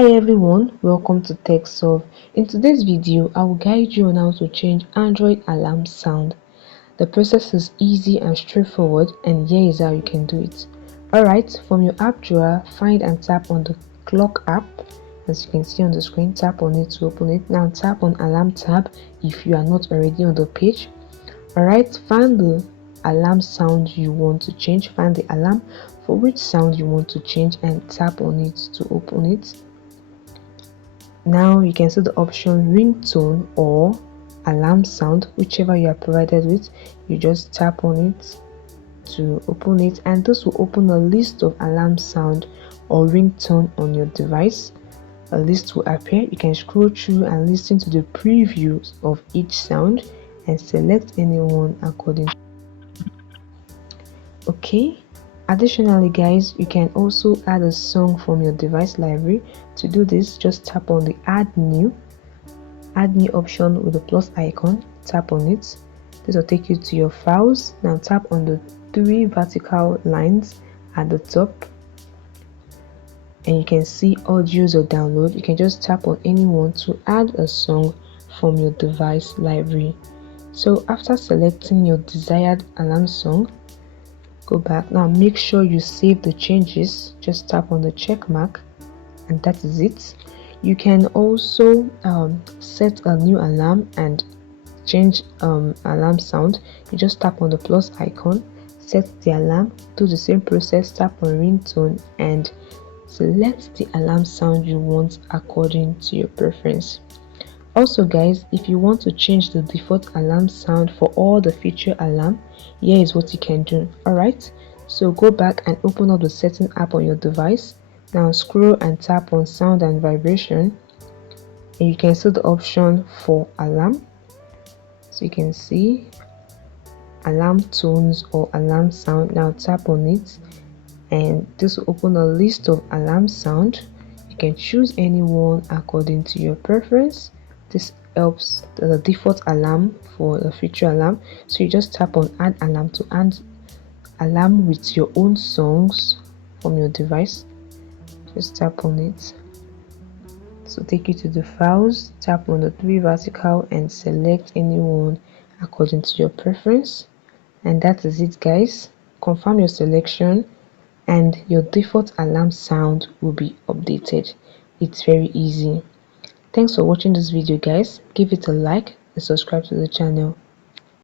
Hi everyone, welcome to TechSolve. In today's video, I will guide you on how to change Android alarm sound. The process is easy and straightforward, and here is how you can do it. Alright, from your app drawer, find and tap on the clock app. As you can see on the screen, tap on it to open it. Now tap on alarm tab if you are not already on the page. Alright, find the alarm sound you want to change. Find the alarm for which sound you want to change and tap on it to open it. Now you can see the option ringtone or alarm sound, whichever you are provided with. You just tap on it to open it, and this will open a list of alarm sound or ringtone on your device. A list will appear. You can scroll through and listen to the previews of each sound and select any one according. Okay, additionally guys, you can also add a song from your device library. To do this, just tap on the add new option with the plus icon. Tap on it. This will take you to your files. Now tap on the three vertical lines at the top and you can see audios or download. You can just tap on any one to add a song from your device library. So after selecting your desired alarm song, go back. Now make sure you save the changes. Just tap on the check mark and that is it. You can also set a new alarm and change alarm sound. You just tap on the plus icon, set the alarm, do the same process, tap on ringtone and select the alarm sound you want according to your preference. Also guys, if you want to change the default alarm sound for all the feature alarm, here is what you can do. Alright, so go back and open up the setting app on your device. Now scroll and tap on sound and vibration and you can see the option for alarm. So you can see alarm tones or alarm sound. Now tap on it and this will open a list of alarm sound. You can choose any one according to your preference. This helps the default alarm for the feature alarm. So you just tap on add alarm to add alarm with your own songs from your device. Just tap on it. So take you to the files, tap on the three vertical and select any one according to your preference. And that is it guys. Confirm your selection and your default alarm sound will be updated. It's very easy. Thanks for watching this video guys. Give it a like and subscribe to the channel.